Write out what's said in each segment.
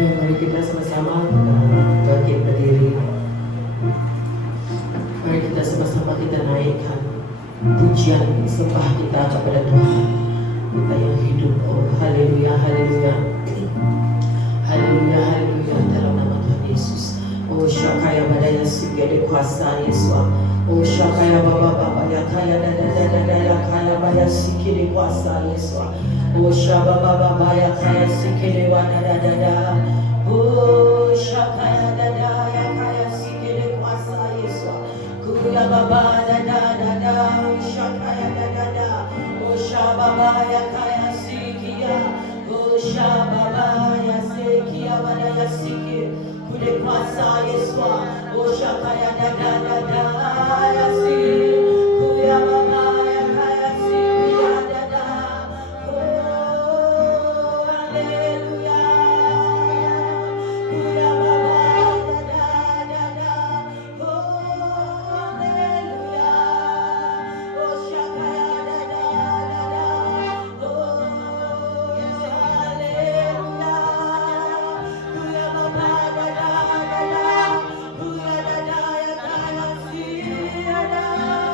Mari kita sama-sama bangkit berdiri. Mari kita sama-sama kita naikkan pujian sembah kita kepada Tuhan kita yang hidup. Oh haleluya, haleluya, haleluya, haleluya dalam nama Tuhan Yesus. Oh syakaya badaya sigede kuasa Yesus. Oh syakaya baba baba ya kaya dada ya kaya baya sikede kuasa Yesus. Oh syababa baba ya kaya sikede wadada. Oh syakaya dada ya kaya sikede kuasa Yesus. Kuya baba dada syakaya dada. Oh syababa ya kaya sikia. Oh syababa ya sikia badaya sikede kude kuasa Yesus. Oh syakaya dada ya sikede. Kuya baba ya kaya sikia dada. Oh haleluya. Kuya baba dada. Oh haleluya. Oh syakaya dada. Oh yes haleluya. Kuya baba dada. Kuya dada ya kaya sikia dada.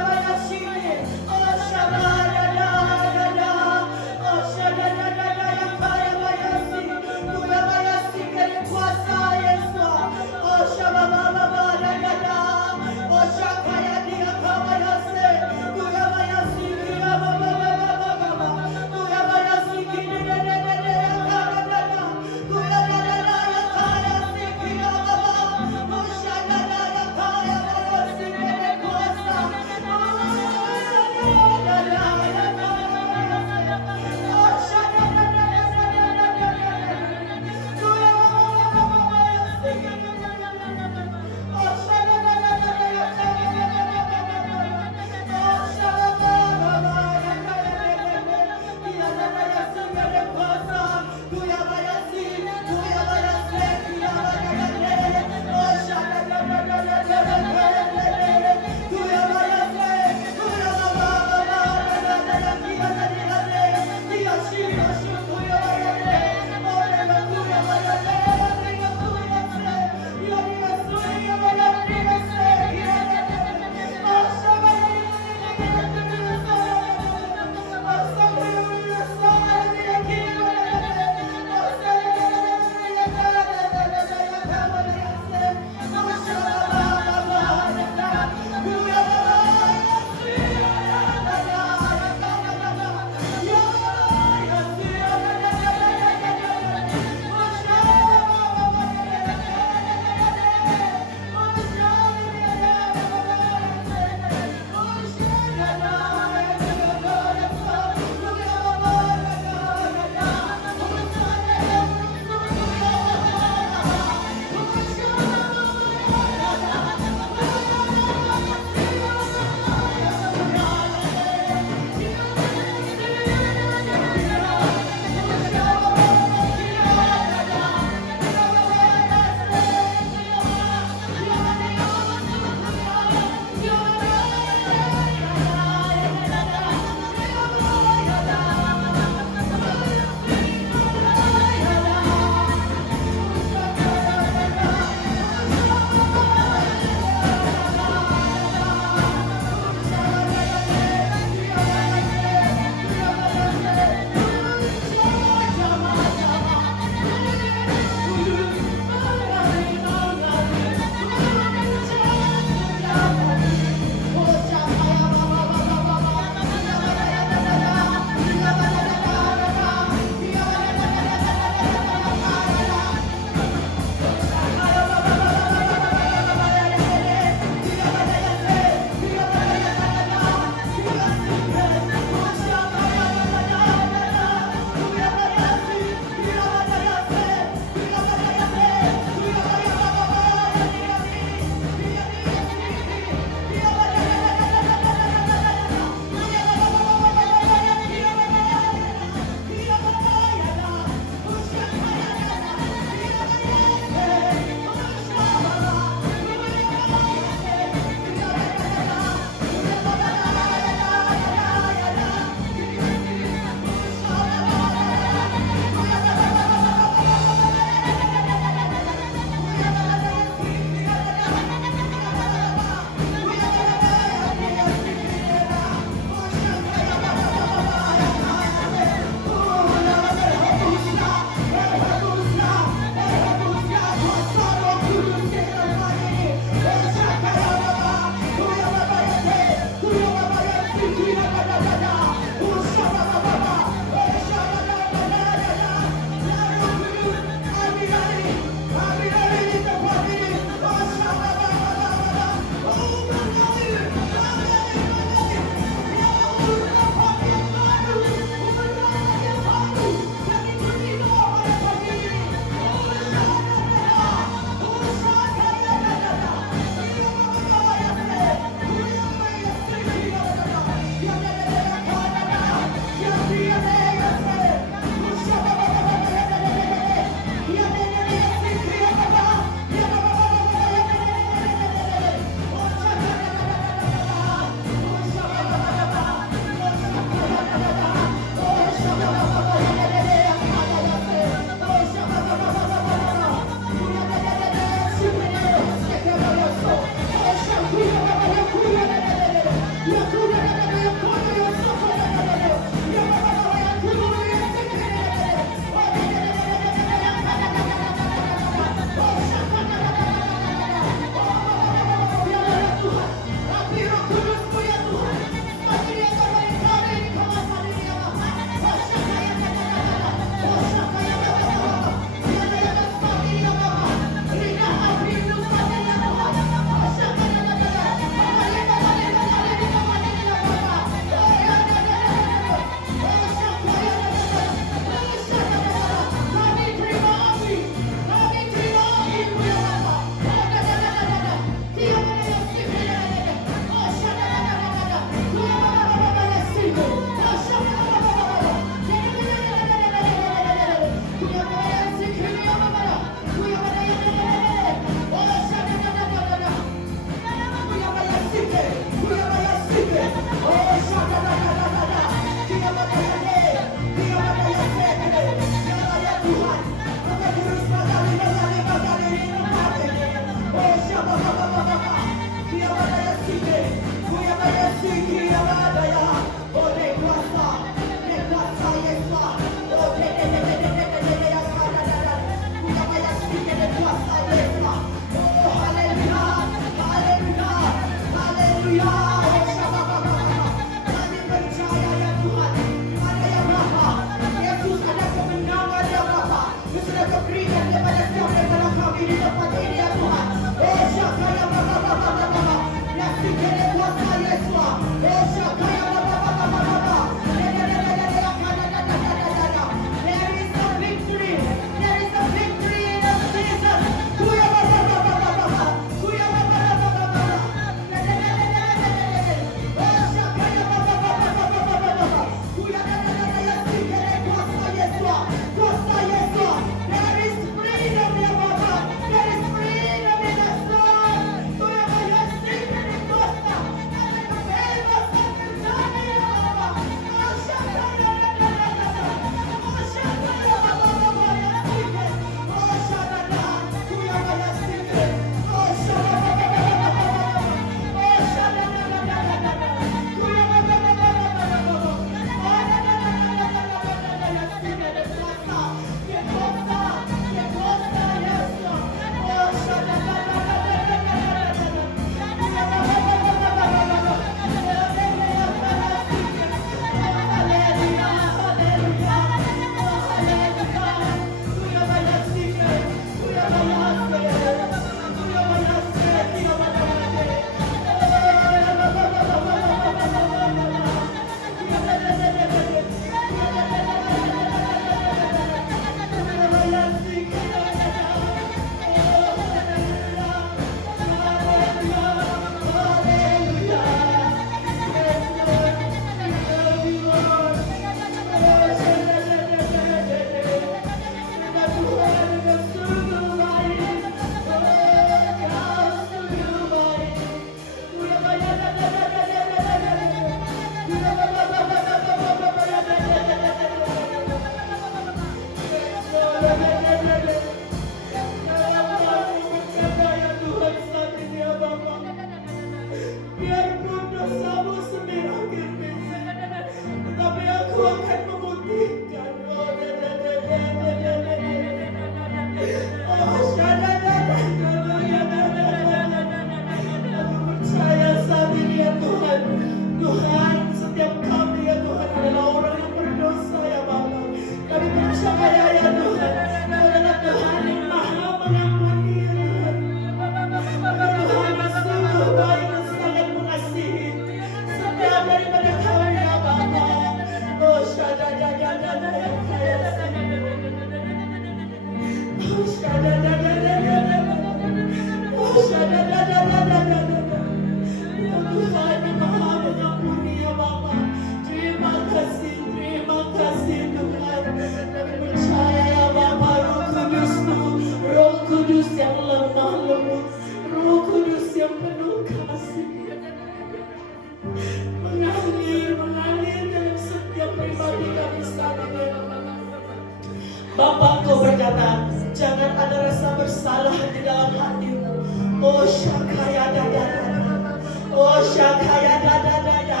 Bapa, Engkau berkata, jangan ada rasa bersalah di dalam hatimu. Oh Shakaya dada dada, oh Shakaya dada dada,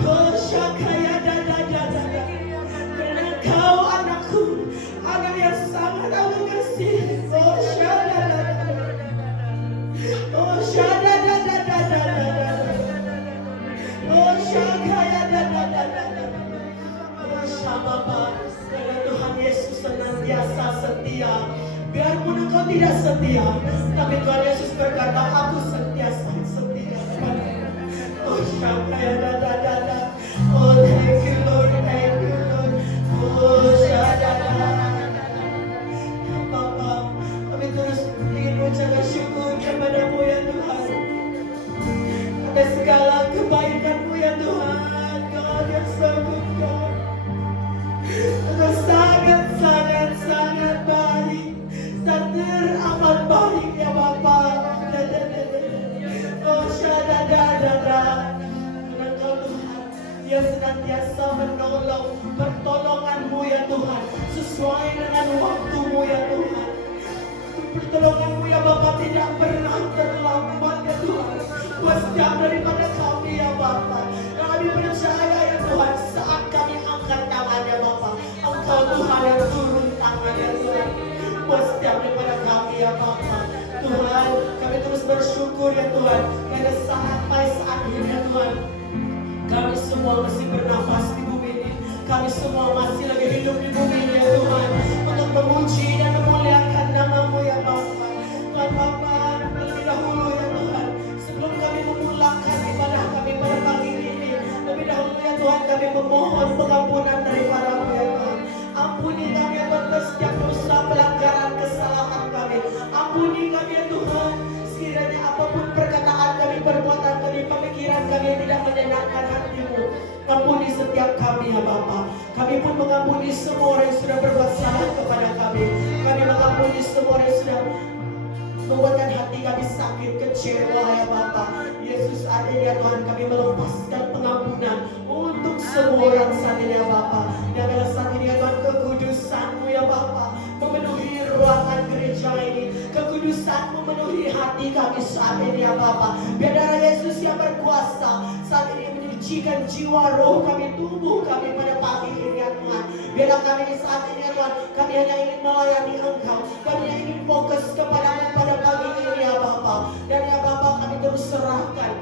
oh Shakaya dada dada. Karena Engkau anakku, anak yang sangat aku kasih. Oh Shakaya dada dada, oh Shakaya dada dada, oh Shakaya dada dada, oh Shakaya. Tuhan Yesus senantiasa setia. Biarpun engkau tidak setia, tapi Tuhan Yesus berkata, aku sentiasa setia kepadamu. Oh Shakaya dada dada. Oh thank you Lord, thank you Lord. Oh Shakaya. Bapa, kami terus ingin mengucapkan syukur kepadamu ya Tuhan, atas segala kebaikan-Mu ya Tuhan. God yang so good God. Engkau sangat baik dan teramat baik ya Bapa. Oh Shadadadada, Engkau sesuai dengan waktu-Mu ya Tuhan. Pertolongan-Mu ya Bapa tidak pernah terlambat ya Tuhan. Buat setiap daripada kami ya Bapa. Kami percaya ya Tuhan, saat kami angkat tangan ya Bapa, Engkau Tuhan yang turun tangan ya Tuhan. Buat setiap daripada kami ya Bapa. Tuhan, kami terus bersyukur ya Tuhan, karena sampai saat ini ya Tuhan, kami semua masih bernafas di bumi ini. Kami semua masih lagi hidup di bumi ini ya Tuhan, untuk memuji dan memuliakan nama-Mu ya Bapa. Tuhan Bapa, terlebih dahulu ya Tuhan, sebelum kami memulakan ibadah kami pada pagi ini, lebih dahulu ya Tuhan, kami memohon pengampunan daripada-Mu ya Tuhan. Ampuni kami ya Tuhan setiap dosa, pelanggaran, kesalahan kami. Ampuni kami ya Tuhan, sekiranya apapun perkataan kami, perbuatan kami, pemikiran kami yang tidak menyenangkan hati-Mu. Ampuni setiap kami ya Bapa. Kami pun mengampuni semua orang yang sudah berbuat salah kepada kami. Kami mengampuni semua orang yang sudah membuatkan hati kami sakit, kecewa ya Bapa. Yesus, saat ini ya Tuhan, kami melepaskan pengampunan untuk semua orang saat ini ya Bapa. Dan pada saat ini ya Tuhan, kekudusan-Mu ya Bapa memenuhi ruangan gereja ini. Kekudusan memenuhi hati kami saat ini ya Bapa. Biar darah Yesus yang berkuasa saat ini menyucikan jiwa, roh kami, tubuh kami pada pagi ini ya Tuhan. Biarlah kami di saat ini ya Tuhan, kami hanya ingin melayani Engkau. Kami hanya ingin fokus kepada-Mu pada pagi ini ya Bapa. Dan ya Bapa, kami terus serahkan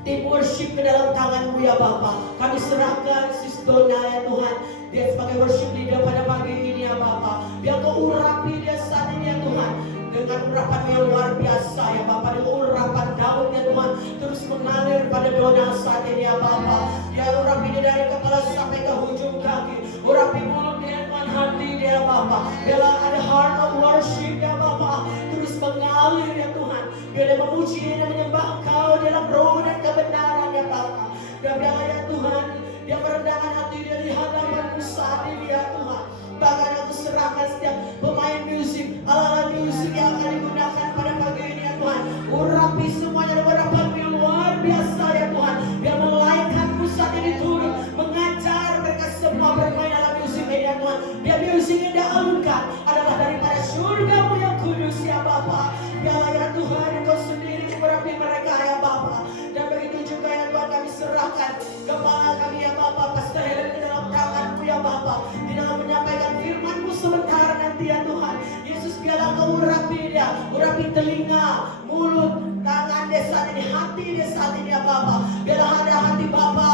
tim worship ke dalam tangan-Mu ya Bapa. Kami serahkan Sis Dona ya Tuhan, dia sebagai worship leader pada pagi ini ya Bapa. Biar Kau urapi dia saat ini ya Tuhan, dengan urapan yang luar biasa ya Bapa. Dengan urapan Daud ya Tuhan, terus mengalir pada Dona saat ini ya Bapa. Ya urapi dia dari kepala sampai ke ujung kaki. Urapi mulut dia, Tuhan, hati dia Bapa. Biarlah ada heart of worship ya Bapa, terus mengalir ya Tuhan. Biarlah memuji dan menyembah Kau dalam roh dan kebenaran ya Bapa. Dan biarlah ya Tuhan, dia merendahkan hati dia di hadapan-Mu saat ini ya Tuhan. Bahkan aku serahkan setiap pemain musik, alat-alat musik yang akan digunakan pada pagi ini ya Tuhan. Urapi semuanya dengan urapan-Mu yang luar biasa ya Tuhan. Biar malaikat-Mu saat ini turun mengajar mereka semua bermain alat musik ini ya Tuhan. Biar musik yang dialunkan adalah daripada surga-Mu yang kudus ya Bapa. Biarlah ya Tuhan, Engkau sendiri urapi mereka ya Bapa. Dan begitu juga ya Tuhan, kami serahkan kepala kami ya Bapa, Pastor Helen ke dalam tangan-Mu ya Bapa, di dalam menyampaikan firman-Mu sementara nanti ya Tuhan. Yesus, biarlah Kau urapi dia, urapi telinga, mulut, tangan dia saat ini, hati dia saat ini ya Bapa. Biarlah ada hati Bapa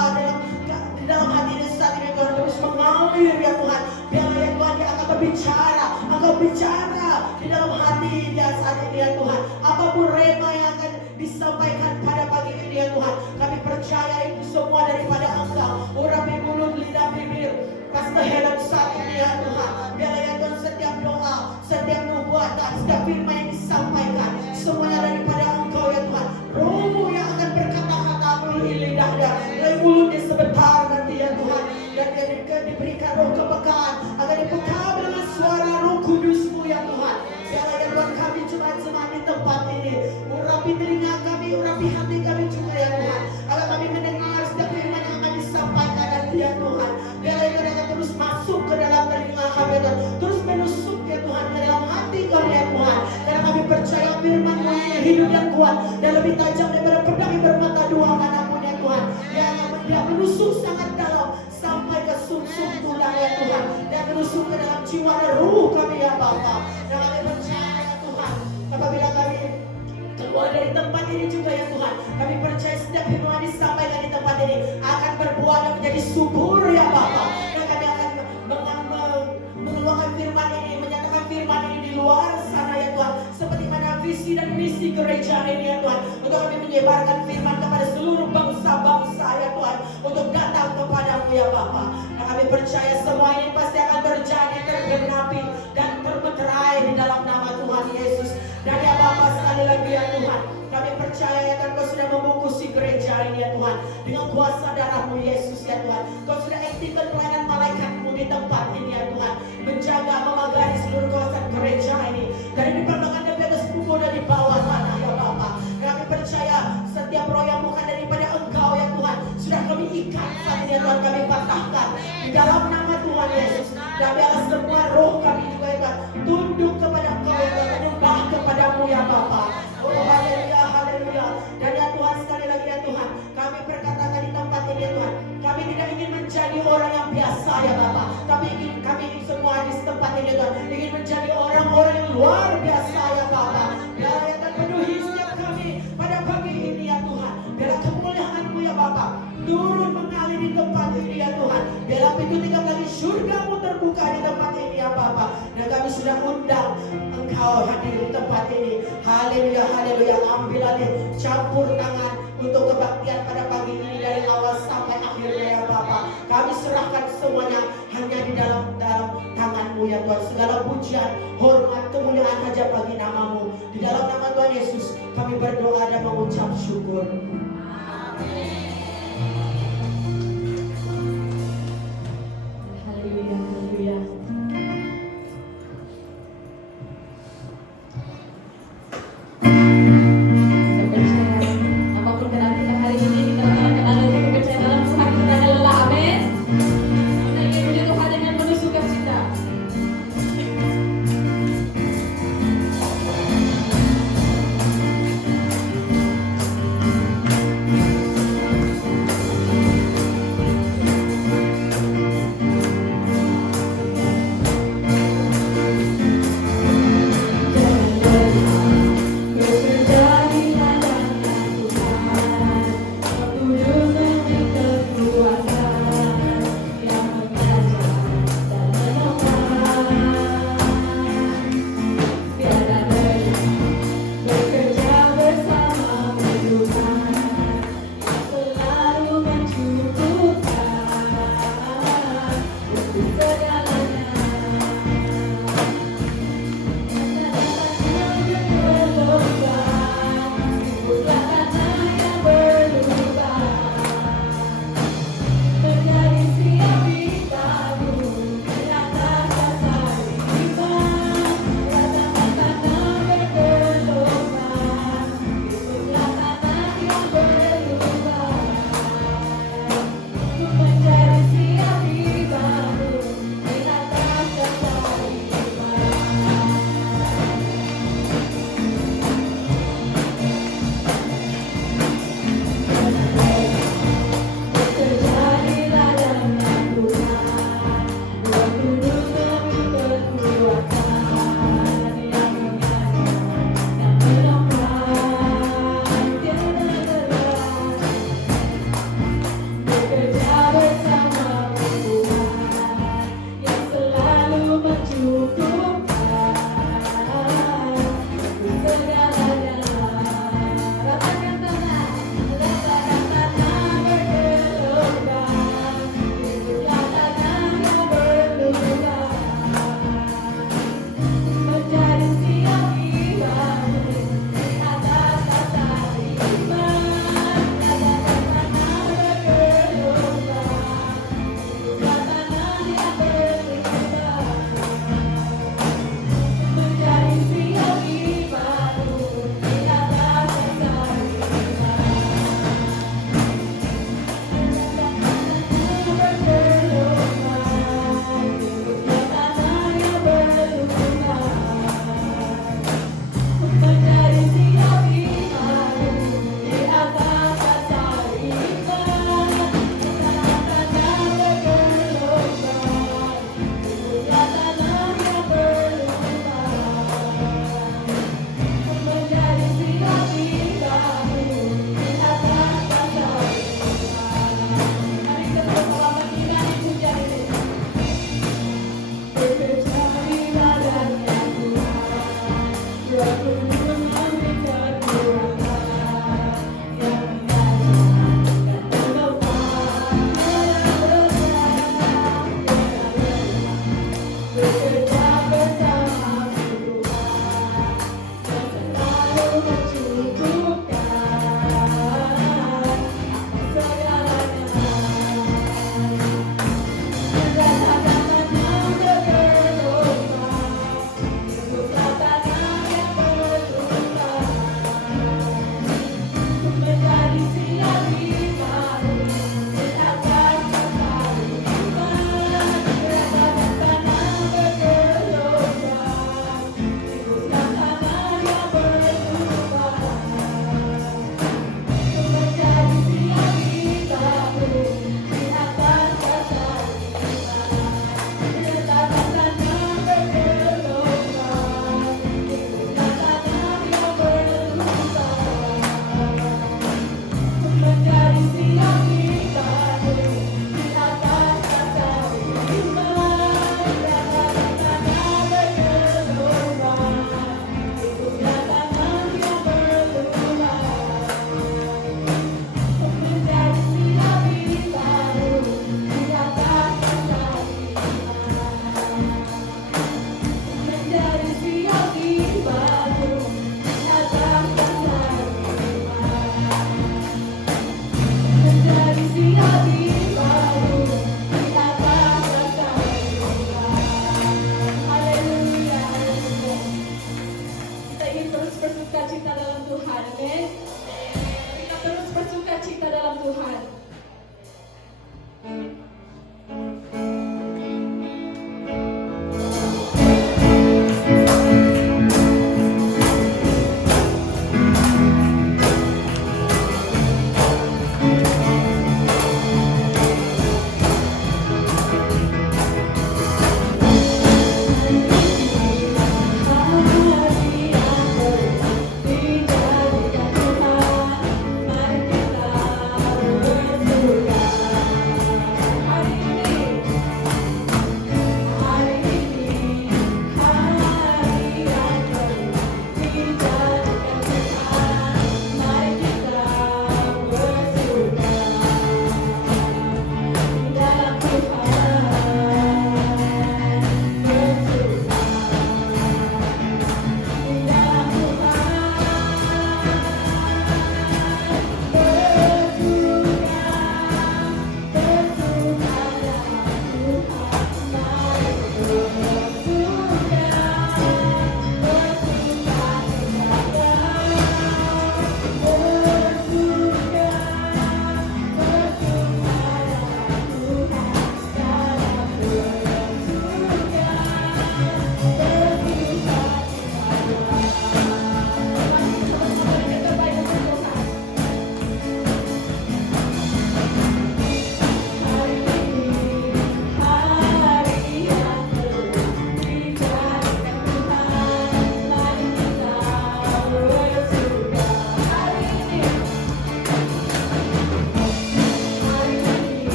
di dalam hati dia saat ini Tuhan, terus mengalir ya Tuhan. Biarlah ya Tuhan, dia akan berbicara, Engkau bicara di dalam hati dia saat ini ya Tuhan. Apapun rema yang akan disampaikan pada pagi ini ya Tuhan, kami percaya itu semua daripada Engkau. Urapi mulut, lidah, bibir Pastor Helen saat ini ya Tuhan. Biarlah ya Tuhan, setiap doa, setiap nubuatan, setiap firman yang disampaikan, semuanya daripada Engkau ya Tuhan. Roh-Mu yang akan berkata-kata melalui lidahnya, melalui mulutnya sebentar nanti ya Tuhan. Dan diberikan roh kepekaan, akan dibekal dengan suara Roh Kudus-Mu ya Tuhan. Biarlah ya Tuhan, kami jemaat-jemaat di tempat ini, urapi telinga kami, urapi hati kami juga ya Tuhan. Agar kami mendengar setiap firman yang akan disampaikan nanti ya Tuhan. Biarlah itu akan terus masuk ke dalam telinga kami ya Tuhan, terus menusuk ya Tuhan ke dalam hati kami ya Tuhan. Karena kami percaya firman-Mu yang hidup yang kuat dan lebih tajam daripada pedang yang bermata dua manapun ya Tuhan. Dia menusuk sangat dalam sampai ke sum-sum tulang ya Tuhan, dan menusuk ke dalam jiwa dan ruh kami ya Bapa. Dan kami percaya ya Tuhan, apabila kami keluar dari tempat ini juga ya Tuhan, kami percaya setiap firman disampaikan di tempat ini akan berbuah dan menjadi subur ya Bapa. Dan kami akan mengeluarkan firman ini, menyatakan firman ini di luar sana ya Tuhan, seperti mana visi dan misi gereja ini ya Tuhan, untuk kami menyebarkan firman kepada seluruh bangsa-bangsa ya Tuhan, untuk datang kepada-Mu ya Bapa. Dan kami percaya semua ini pasti akan terjadi, tergenapi dan termeterai di dalam nama Tuhan Yesus. Dan ya Bapa, sekali lagi ya Tuhan, kami percaya ya Tuhan, Kau sudah membungkusi gereja ini ya Tuhan, dengan kuasa darah-Mu Yesus ya Tuhan. Kau sudah aktifkan pelayanan malaikat-Mu di tempat ini ya Tuhan, menjaga, memagari seluruh kawasan gereja ini, dari depan bahkan di atas kubur dan di bawah tanah ya Bapa. Kami percaya setiap roh yang bukan daripada Engkau ya Tuhan, sudah kami ikat saat ini ya Tuhan, kami patahkan di dalam nama Tuhan Tuhan Yesus. Dan biarlah semua roh kami juga ya Tuhan tunduk kepada Engkau ya Tuhan, menyembah kepadamu ya Bapa. Oh haleluya, haleluya. Dan ya Tuhan sekali lagi ya Tuhan, kami berkatakan di tempat ini ya Tuhan, kami tidak ingin menjadi orang yang biasa ya Bapa, tapi kami ingin semua di tempat ini ya Tuhan, ingin menjadi orang-orang yang luar biasa ya Bapa. Biarlah ya Tuhan penuhi setiap kami pada pagi ini ya Tuhan. Biarlah kemuliaan-Mu ya Bapa turun mengalir di tempat ini ya Tuhan. Biarlah pintu 3 lagi surga-Mu terbuka di tempat ini ya Bapa. Dan kami sudah undang Engkau hadir di tempat ini. Haleluya, haleluya. Ambil alih, campur tangan untuk kebaktian pada pagi ini dari awal sampai akhirnya ya Bapa. Kami serahkan semuanya hanya di dalam tangan-Mu ya Tuhan. Segala pujian, hormat, kemuliaan hanya bagi nama-Mu. Di dalam nama Tuhan Yesus kami berdoa dan mengucap syukur. Amin. Haleluya, haleluya. Apapun keadaan kita hari ini, kita akan lebih percaya dalam Tuhan, kita akan lelah. Amin. Kita ingin puji Tuhan dengan penuh sukacita.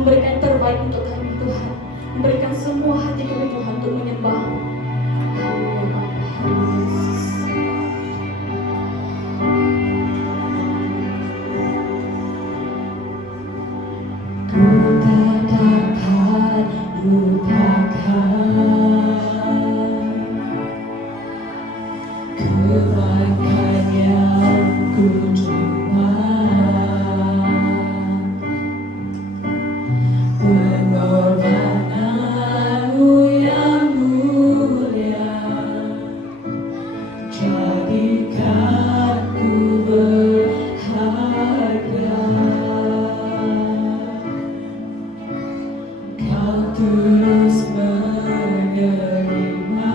memberikan yang terbaik untuk kami Tuhan, memberikan semua hati kami Tuhan untuk menyembah. Haleluya Bapa, haleluya Yesus. Ku tak dapat lupakan kebaikan yang ku terima, pengorbananmu yang mulia, jadikan ku berharga. Kau terus menerima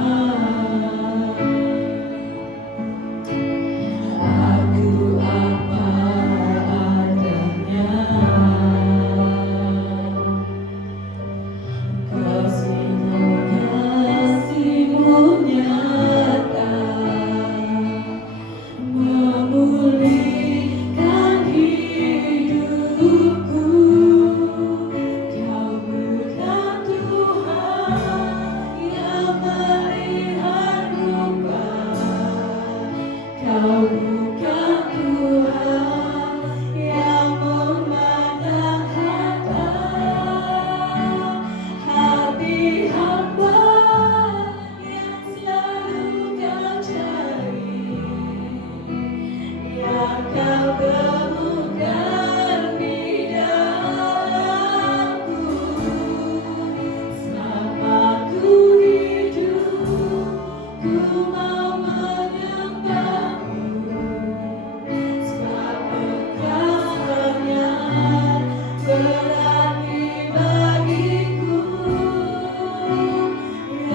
aku apa adanya. Kasih-Mu nyata memulihkan hidupku. Kau bukan Tuhan yang melihat rupa, Kau bukan Tuhan yang memandang harta. Hati hamba yang selalu Kau cari, yang Kau temukan di dalamku. Selama ku hidup, ku mau menyembah-Mu, sebab Engkau sangat berarti bagiku.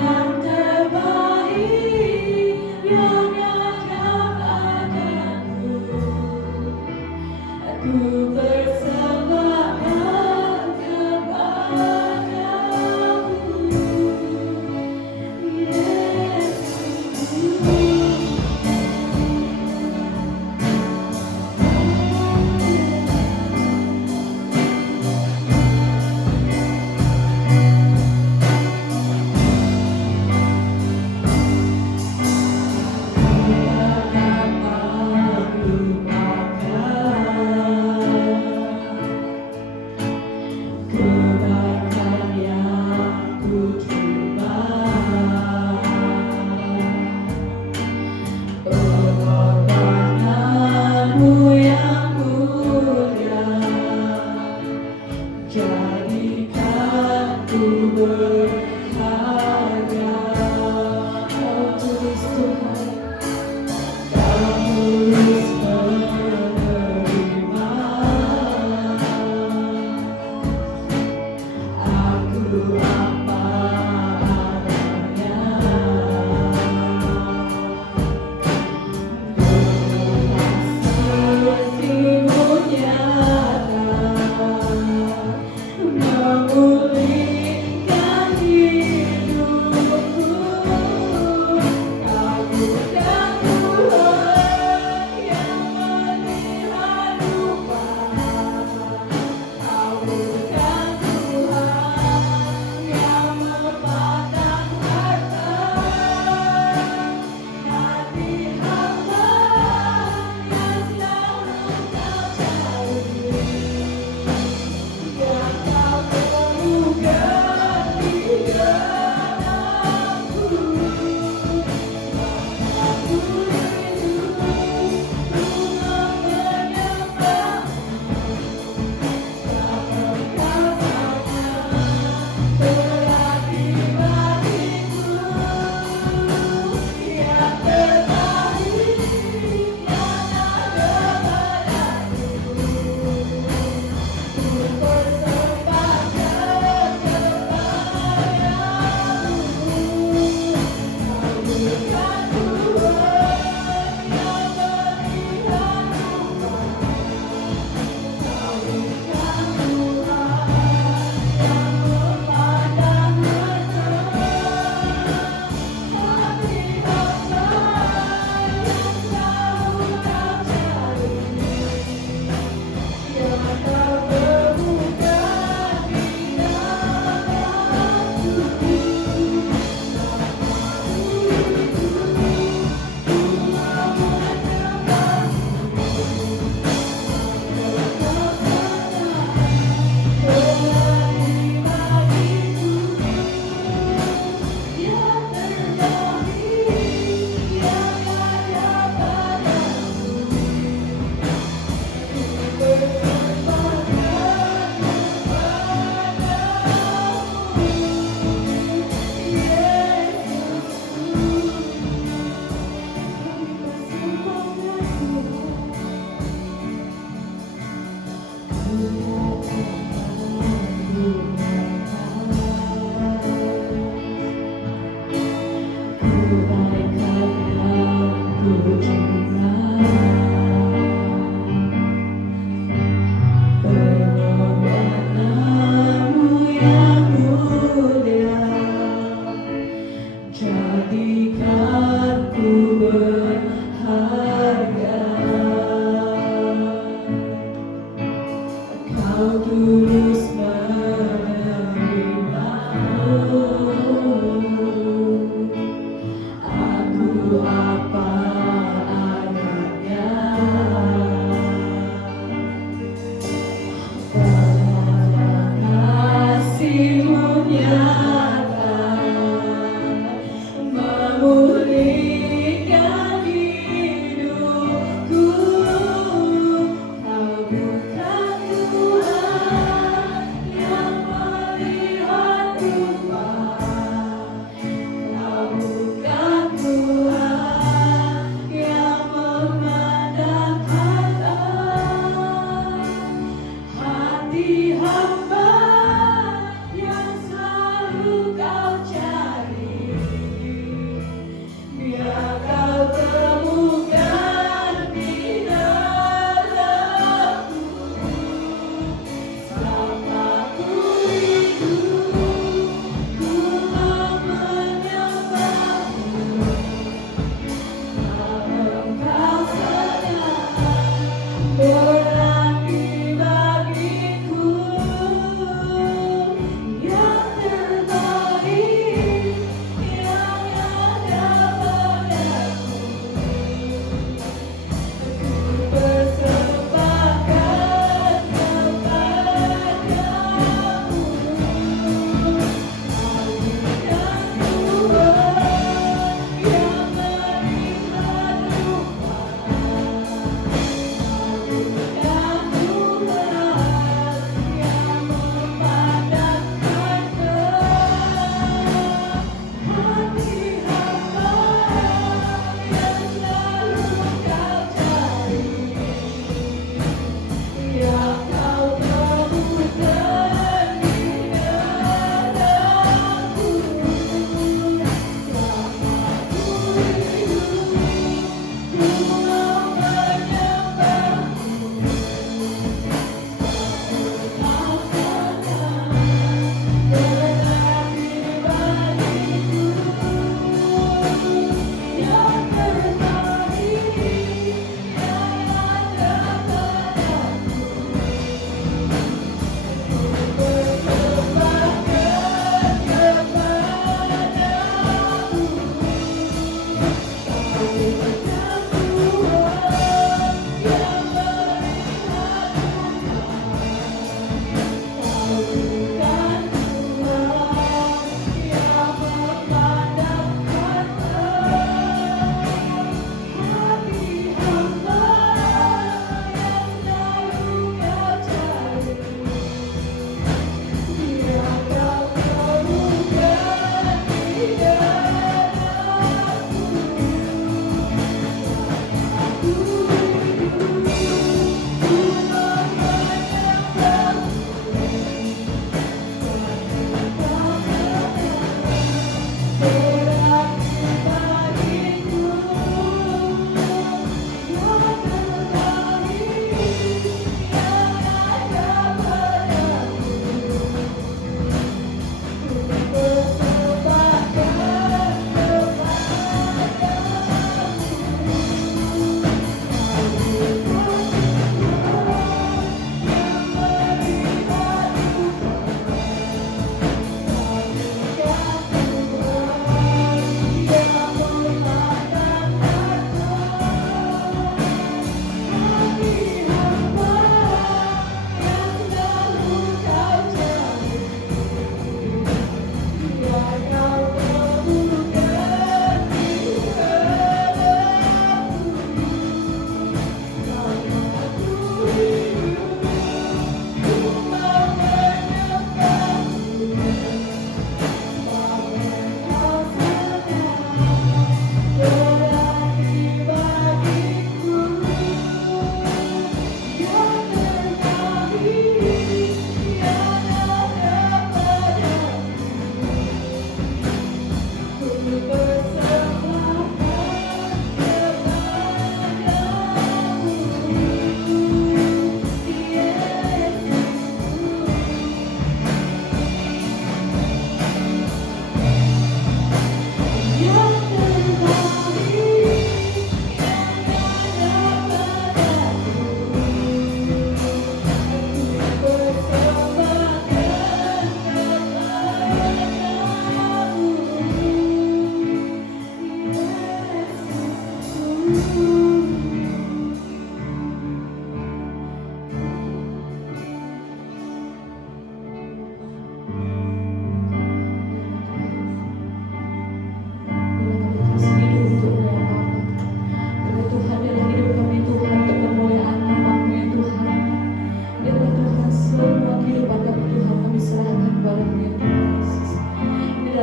Yang terbaik yang akan padaku, aku persembahkan kepadamu, kebaikan yang ku terima, pengorbananmu yang mulia, jadikan ku berharga. Oh tulis Tuhan, Kau tulis menerima aku apa adanya. Kasih-Mu nyata memulihkan hidupku. Kau bukan Tuhan yang melihat rupa, Kau bukan Tuhan yang memandang harta. Hati hamba yang selalu Kau cari, yang Kau temukan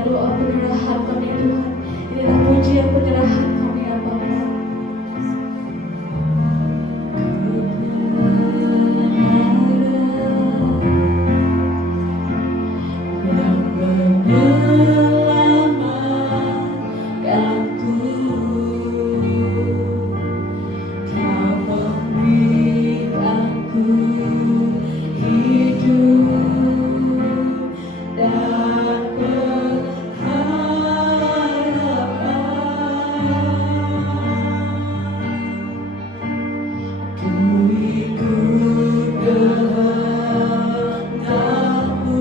doa penyerahan kami Tuhan. Inilah pujian penyerahan kami ya Bapa. Yang menyelamatkanku, Kau memberikanku hidup dan pengharapan. Ku ikut kehendakmu,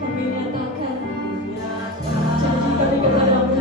Kami nyatakan janji kami kepadamu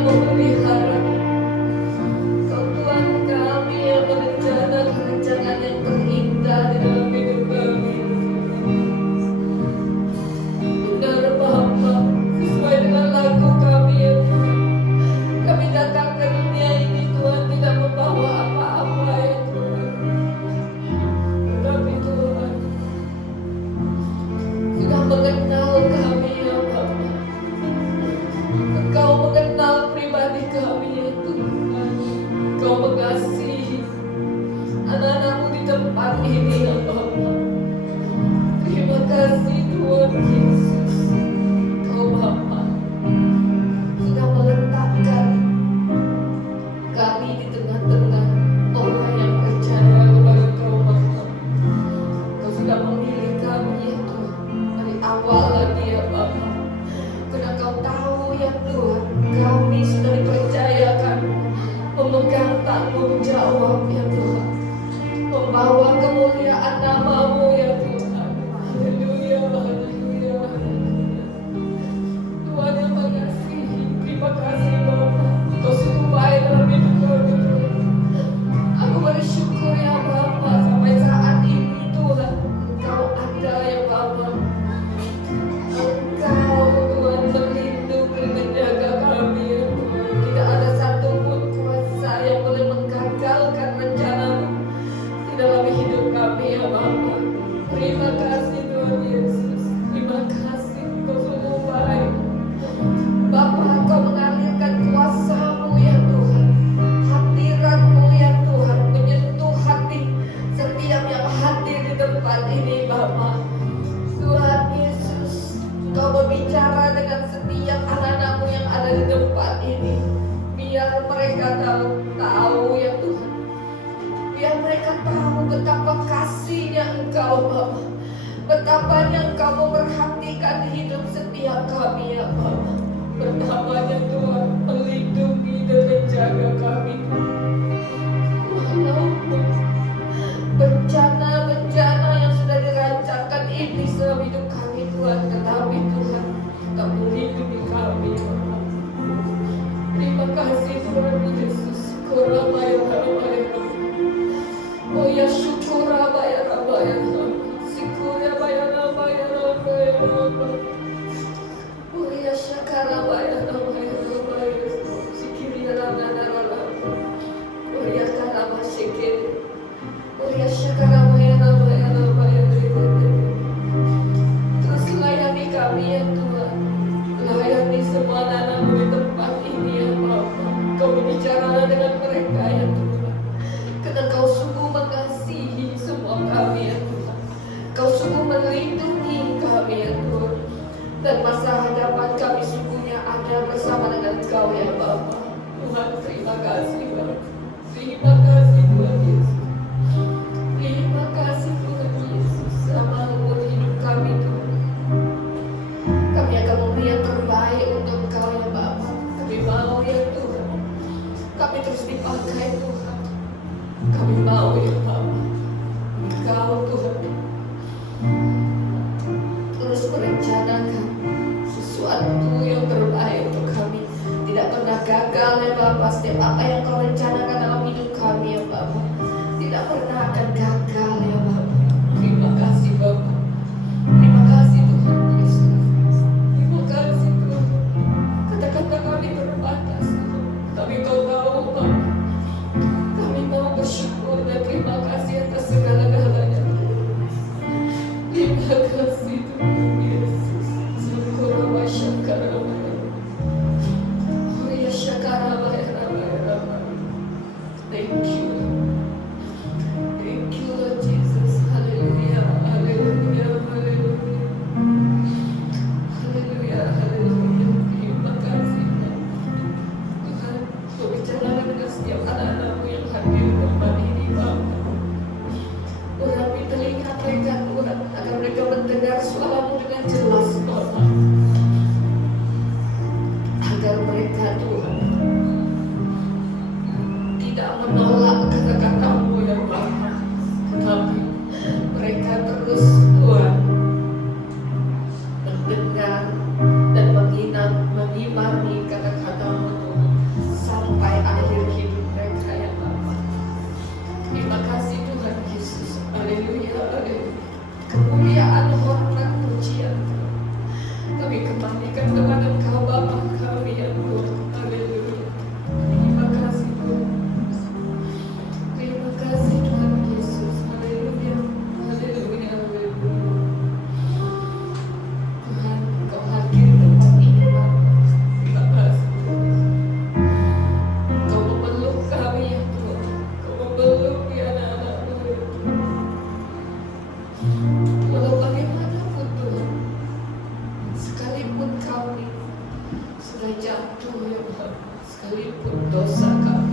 yang memelihara. Kau Tuhan kami yang merencanakan rancangan yang terindah di dalam hidup kami. Benar Bapa, sesuai dengan lagu kami ya Tuhan. Kami datang ke dunia ini Tuhan tidak membawa apa-apa ya Tuhan. Tapi Tuhan sudah mengenal kami ya Bapa. Engkau mengenal pribadi kami ya Tuhan. Engkau mengasihi anak-anakmu di tempat ini ya Bapa. Terima kasih Tuhan Yesus. Engkau Bapa sudah meletakkan kami di tengah-tengah orang yang percaya kepada Engkau Bapa. Engkau sudah memilih kami ya Tuhan dari awal lagi ya Bapa. Karena Kau tahu ya Tuhan, kami sudah dipercayakan memegang tanggung jawab ya Tuhan, membawa kemuliaan nama-Mu ya Tuhan. Haleluya, haleluya, haleluya. Tuhan yang mengasihi, terima kasih Bapa. Kau sungguh baik dalam hidup kami Tuhan. Aku bersyukur ya Bapa sampai saat ini Tuhan Engkau ada ya Bapa. Engkau Tuhan melindungi, menjaga kami ya Tuhan. Tidak ada satupun kuasa yang boleh menggagalkan rencana-Mu di dalam hidup kami ya Bapa. Terima kasih Tuhan Yesus. Terima kasih Kau sungguh baik. Bapa, Kau mengalirkan kuasa-Mu ya Tuhan. Hadirat-Mu ya Tuhan menyentuh hati setiap yang hadir di tempat ini Bapa. Tuhan Yesus, Kau berbicara dengan setiap anak-anak-Mu yang ada di tempat ini. Biar mereka tahu ya Tuhan. Biar mereka tahu betapa kasihnya Engkau Bapa. Betapanya Engkau memperhatikan hidup setiap kami ya Bapa. Betapanya Tuhan melindungi dan menjaga kami. Walaupun bencana-bencana yang sudah dirancangkan ini dalam hidup kami Tuhan, tetapi Tuhan Kau melindungi kami ya Bapa. Terima kasih Tuhan Yesus. Kurabaya rabaya. Oh ya syukur rabaya rabaya. Sikurya baya rabaya rabaya rabaya. Oh ya syakara baya rabaya rabaya. Sikirya rabaya rabaya. Oh ya karaba sikir. Oh ya syakara baya rabaya rabaya. Terus layani kami ya Tuhan. Layani semua anak-anak-Mu di tempat ini ya Bapa. Kau berbicara dengan mereka ya Tuhan. Karena Kau sungguh mengasihi semua kami ya Tuhan. Kau sungguh melindungi kami ya Tuhan. Dan masa hadapan kami sungguhnya ada bersama dengan Kau ya Bapa. Tuhan terima kasih Bapa. Terima kasih Tuhan Yesus. Terima kasih Tuhan Yesus. Sama umur hidup kami Tuhan. Kami akan memberi yang terbaik untuk Engkau ya Bapa. Kami mau ya Tuhan. Kami terus dipakai Tuhan. Kami mau ya Bapa. Engkau Tuhan terus merencanakan sesuatu yang terbaik untuk kami. Tidak pernah gagal ya Bapa. Setiap apa yang Kau rencanakan dalam hidup kami ya Bapa, tidak pernah akan gagal ya Bapa. Terima kasih Bapa. Terima kasih Tuhan Yesus. Terima kasih Tuhan. Kata-kata kami terbatas Tuhan. Tapi Kau tahu Bapa. Kami mau bersyukur dan terima kasih atas segala-galanya. Terima kasih Tuhan Yesus. Syukur wa syakara wa oh ya syakara wa Thank you. Thank you Lord Jesus. meliput dosa kami.